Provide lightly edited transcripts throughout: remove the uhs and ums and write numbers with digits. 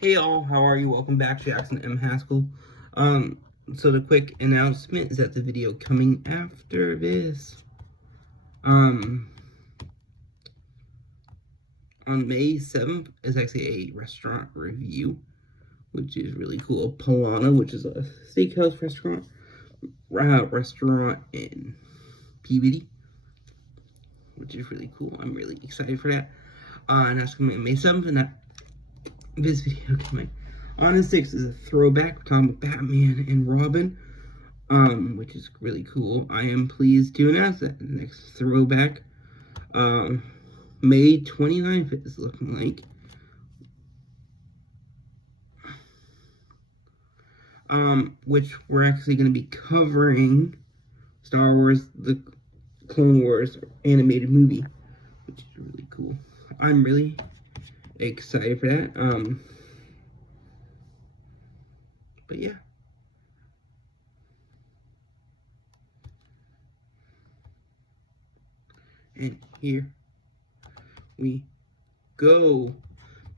Hey all, how are you? Welcome back to Jackson M. Haskell. So the quick announcement is that the video coming after this, on May 7th is actually a restaurant review, which is really cool. Polana, which is a steakhouse restaurant in Peabody, which is really cool. I'm really excited for that. And that's coming on May 7th, and this video coming on the 6th is a throwback talking about Batman and Robin, which is really cool. I am pleased to announce that the next throwback, May 29th is looking like. Which we're actually going to be covering Star Wars, the Clone Wars animated movie, which is really cool. I'm really excited for that. But yeah. And here we go.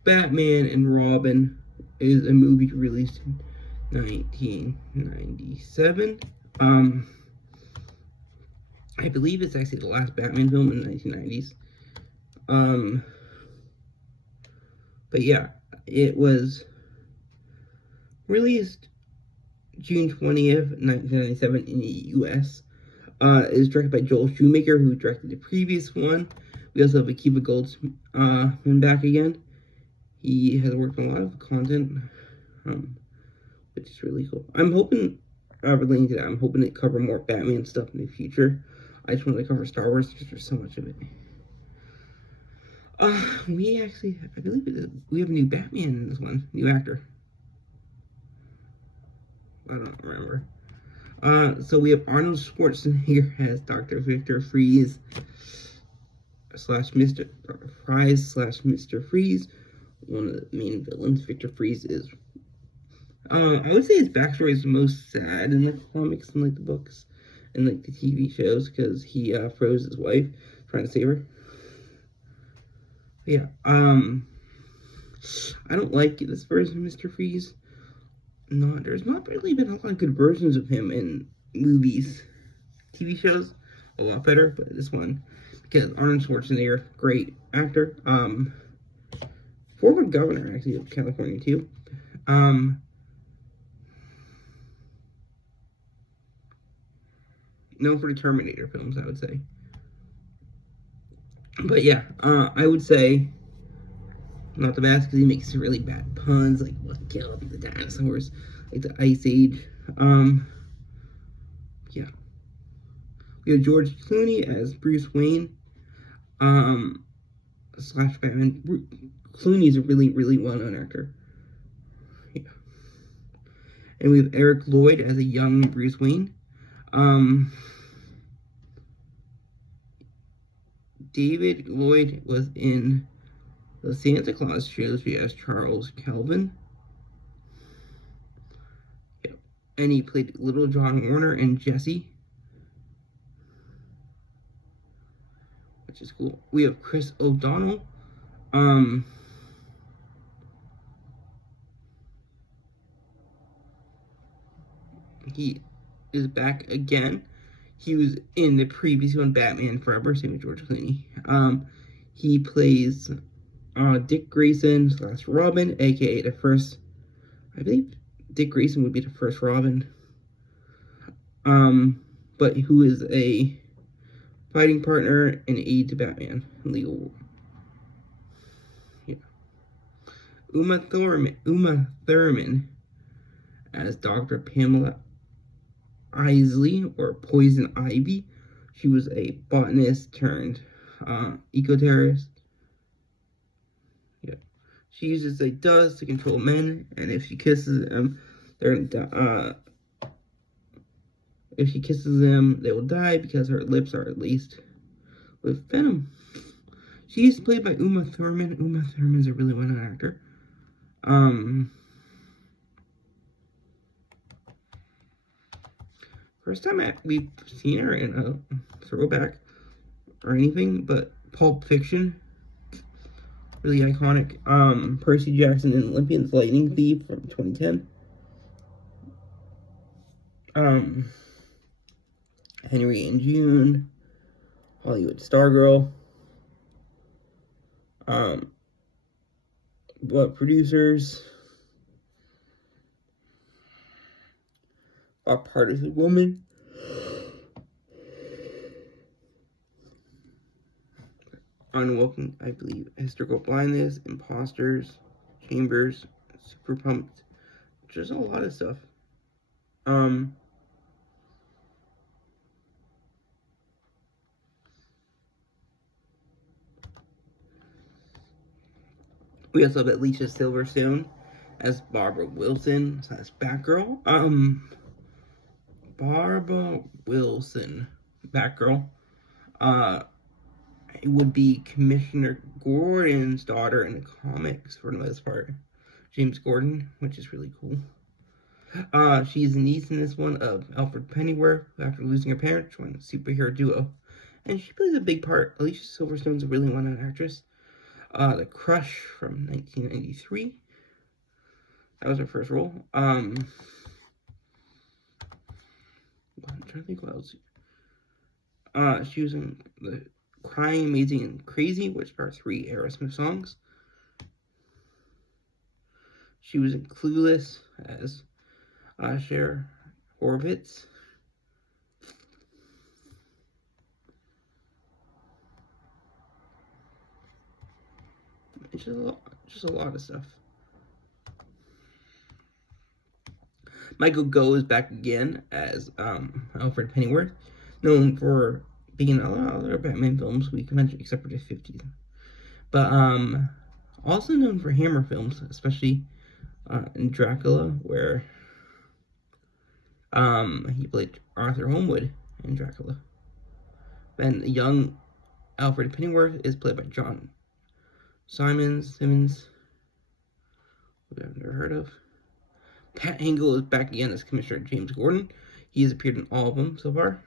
Batman and Robin is a movie released in 1997. I believe it's actually the last Batman film in the 1990s. But yeah, it was released June 20th, 1997 in the US. It is directed by Joel Schumacher, who directed the previous one. We also have Akiva Goldsman back again. He has worked on a lot of content, which is really cool. I'm hoping, relating to that, I'm hoping to cover more Batman stuff in the future. I just want to cover Star Wars because there's so much of it. We actually, I believe we have a new Batman in this one, new actor. I don't remember. So we have Arnold Schwarzenegger as Dr. Victor Freeze slash Mr. Fries slash Mr. Freeze. One of the main villains. Victor Freeze is, I would say his backstory is the most sad in the comics and like the books and like the TV shows, because he froze his wife trying to save her. But yeah, I don't like this version of Mr. Freeze. There's not really been a lot of good versions of him in movies. TV shows, a lot better, but this one, because Arnold Schwarzenegger, great actor, former governor, actually, of California, too, known for the Terminator films, I would say. But yeah, I would say not the best, because he makes really bad puns, like what killed the dinosaurs, like the Ice Age. Yeah. We have George Clooney as Bruce Wayne, slash Batman. Clooney is a really, really well-known actor. Yeah. And we have Eric Lloyd as a young Bruce Wayne. David Lloyd was in the Santa Claus trilogy as Charles Kelvin. Yep. And he played Little John Warner and Jesse, which is cool. We have Chris O'Donnell. He is back again. He was in the previous one, Batman Forever, same with George Clooney. He plays Dick Grayson slash Robin, aka the first, I believe Dick Grayson would be the first Robin. But who is a fighting partner and aide to Batman in legal. Yeah. Uma Thurman as Dr. Pamela Isley, or Poison Ivy. She was a botanist turned eco-terrorist. Yeah. She uses like dust to control men, and if she kisses them, if she kisses them, they will die because her lips are laced with venom. She's played by Uma Thurman. Uma Thurman's a really well-known actor. First time we've seen her in a throwback or anything, but Pulp Fiction. really iconic. Percy Jackson and Olympian's Lightning Thief from 2010. Henry and June, Hollywood Stargirl. What producers? A Partisan Woman. Unwelcome, I believe, Historical Blindness, Imposters, Chambers, Super Pumped. Just a lot of stuff. We also have Alicia Silverstone as Barbara Wilson as Batgirl. Barbara Wilson, Batgirl. It would be Commissioner Gordon's daughter in the comics for the most part. James Gordon, which is really cool. She's the niece in this one of Alfred Pennyworth, who after losing her parents joined the superhero duo. And she plays a big part. Alicia Silverstone's a really well-known actress. The Crush from 1993. That was her first role. I'm trying to think what else. She was in the Crying, Amazing, and Crazy, which are 3 Aerosmith songs. She was in Clueless as Cher Horvitz. It's just a lot of stuff. Michael Gough is back again as Alfred Pennyworth, known for being in a lot of other Batman films we can mention, except for the 50s. But also known for Hammer films, especially in Dracula, where he played Arthur Holmwood in Dracula. And young Alfred Pennyworth is played by John Simmons, who I've never heard of. Pat Hingle is back again as Commissioner James Gordon. He has appeared in all of them so far.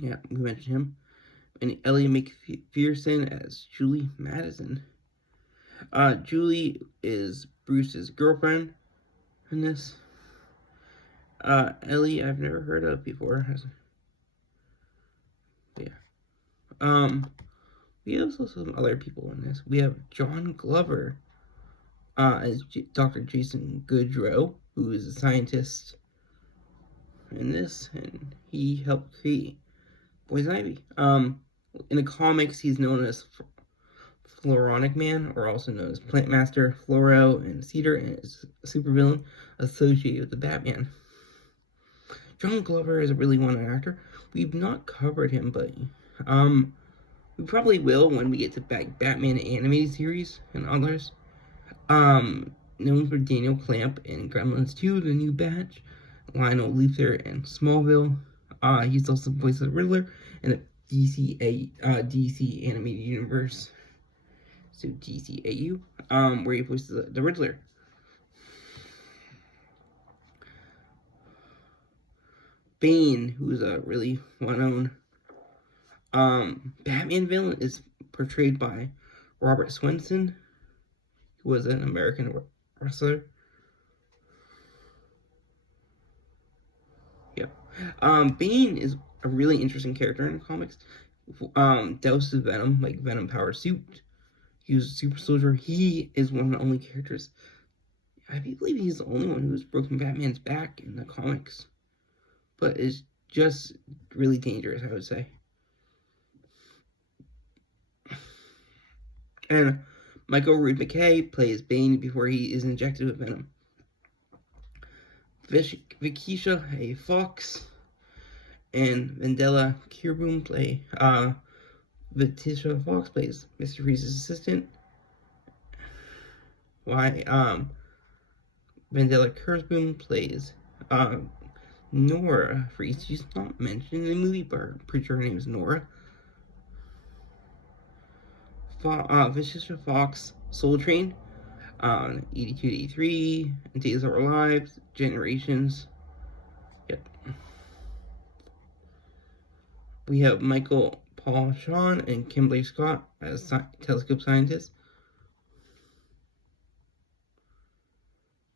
Yeah, we mentioned him. And Ellie McPherson as Julie Madison. Julie is Bruce's girlfriend in this. Ellie, I've never heard of before. Yeah. We have also some other people in this. We have John Glover as Dr. Jason Goodrow, who is a scientist in this, and he helped create Poison Ivy. In the comics, he's known as Floronic Man, or also known as Plant Master, Floro, and Cedar, and is a supervillain associated with the Batman. John Glover is a really well-known actor. We've not covered him, but we probably will when we get to Batman animated series and others. Known for Daniel Clamp in Gremlins 2, The New Batch, Lionel Luthor in Smallville. He's also the voice of the Riddler in the DC animated universe, so DCAU, where he voices the Riddler. Bane, who's a really well-known Batman villain, is portrayed by Robert Swenson, who was an American wrestler. Yeah. Bane is a really interesting character in the comics. Doused with Venom, like Venom power suit. He was a super soldier. He is one of the only characters, I believe he's the only one who's broken Batman's back in the comics. But it's just really dangerous, I would say. And Michael Reed McKay plays Bane before he is injected with Venom. Vikisha A. Fox and Vandela Kirboom play Vitisha Fox plays Mr. Freeze's assistant. Vandela Kirboom plays Nora Freeze. She's not mentioned in the movie, but I'm pretty sure her name is Nora. Vitisha Fox, Soul Train, 82 83, Days of Our Lives, Generations. Yep. We have Michael Paul Shawn and Kimberly Scott as telescope scientists.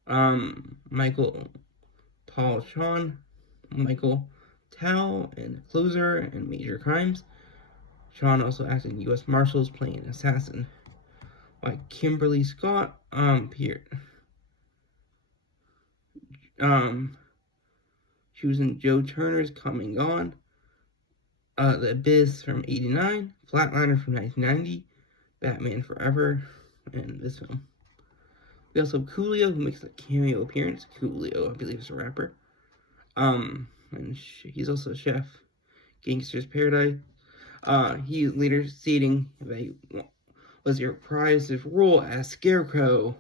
Paul Shawn, Michael Tao in Closer and Major Crimes. Shawn also acted in U.S. Marshals playing an assassin. Like Kimberly Scott, appeared. She was in Joe Turner's Coming On, The Abyss from '89, Flatliner from 1990, Batman Forever, and this film. We also have Coolio, who makes a cameo appearance. Coolio, I believe, is a rapper. And he's also a chef. Gangster's Paradise. He later stating that he was reprised his role as Scarecrow,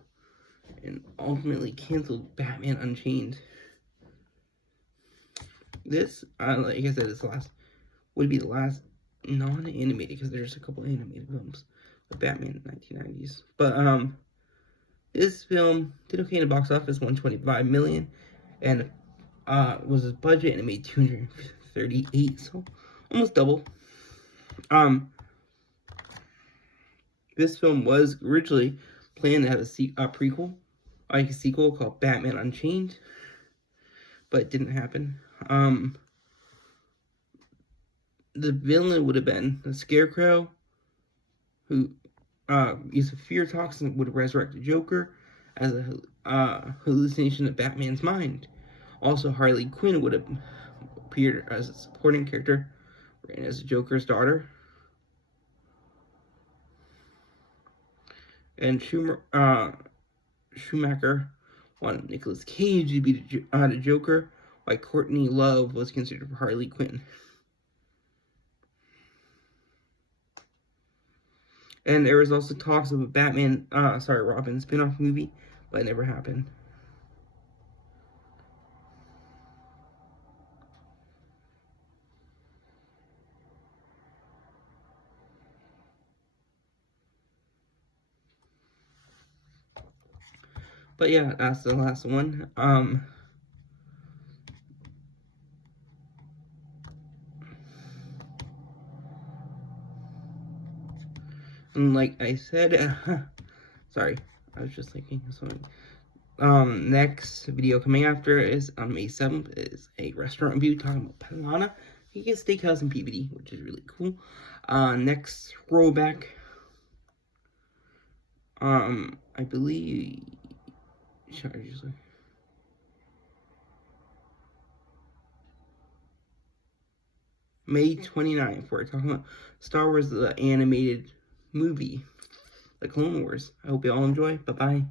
and ultimately canceled Batman Unchained. This, like I said, would be the last non-animated, because there's a couple animated films of Batman in the 1990s. But this film did okay in the box office, $125 million, and was his budget, and it made $238, so almost double. This film was originally planned to have a prequel, like a sequel called Batman Unchained, but it didn't happen. The villain would have been the Scarecrow, who used a fear toxin, would resurrect the Joker as a hallucination of Batman's mind. Also, Harley Quinn would have appeared as a supporting character, and as the Joker's daughter. And Schumacher wanted Nicolas Cage to be the Joker, while Courtney Love was considered for Harley Quinn. And there was also talks of a Robin spin-off movie, but it never happened. But yeah, that's the last one. And like I said, sorry, I was just thinking of something. Next video coming after is on May 7th is a restaurant review talking about Pelana. You get steakhouse in PBD, which is really cool. Next Throwback. I believe. May 29th, we're talking about Star Wars, the animated movie, the Clone Wars. I hope you all enjoy. Bye-bye.